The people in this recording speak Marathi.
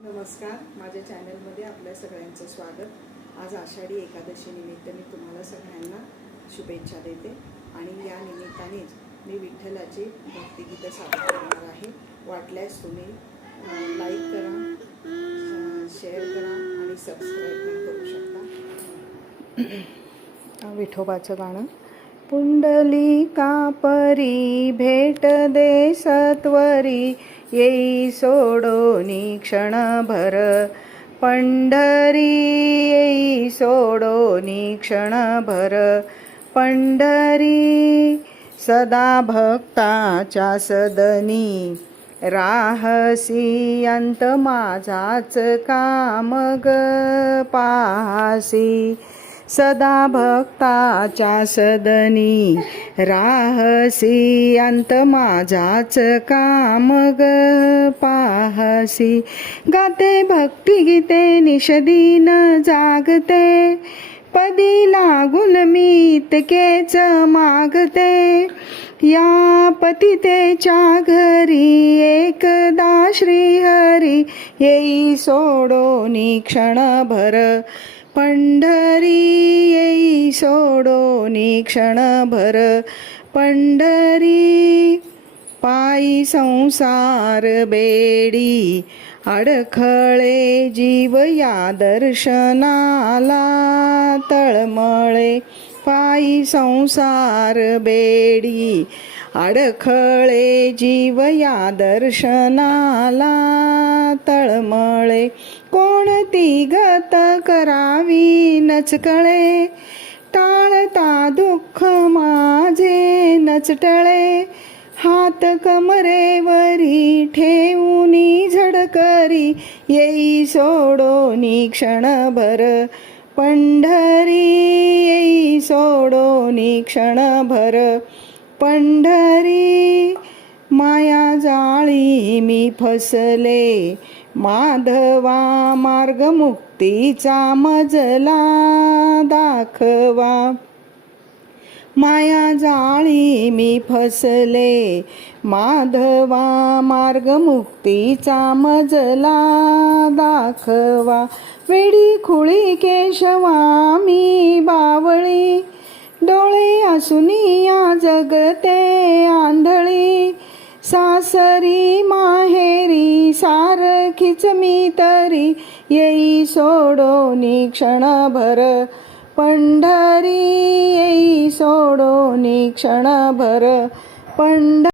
नमस्कार, माझ्या चॅनलमध्ये आपल्या सगळ्यांचं स्वागत। आज आषाढी एकादशी निमित्त मी तुम्हाला सगळ्यांना शुभेच्छा देते आणि या निमित्तानेच मी विठ्ठलाची भक्तिगीतं सादर करणार आहे। वाटल्यास तुम्ही लाईक करा, शेअर करा आणि सबस्क्राईब पण करू शकता। विठोबाचं गाणं। पुंडलिका परी भेट दे सत्वरी, येई सोडोनी क्षणभर पंढरी, येई सोडोनी क्षणभर पंढरी। सदा भक्ताच्या सदनी राहसी, अंत माझाच कामग पासी। सदा भक्ताच्या सदनी राहसी, अंत माझाच कामग पाहसी। गाते भक्तिगीते निषदीन जागते, पदी लागून मी इतकेच मागते। या पतितेच्या घरी एकदा श्रीहरी, येई सोडोनी क्षणभर पंढरी, येई सोडोनी क्षणभर पंढरी। पायी संसार बेडी अडखळे, जीव या दर्शनाला तळमळे। पायी संसार बेडी अडखळे, जीव या दर्शनाला तळमळे। कोणती गत करावी नचकळे, टाळता दुःख माझे नचटळे। हात कमरेवरी ठेवूनी झडकरी, येई सोडोनी क्षणभर पंढरी, येई सोडोनी क्षणभर पंढरी। माया जाळी मी फसले, माधवा मार्ग मुक्तीचा मजला दाखवा। माया जाळी मी फसले, माधवा मार्ग मुक्तीचा मजला दाखवा। वेडी खुळी केशवा मी बावळी, डोळे असूनी या जगते आंधळी। सासरी माहेरी सारखीच मी तरी, येई सोडोनी क्षणभर पंढरी, येई सोडोनी क्षणभर पंढरी।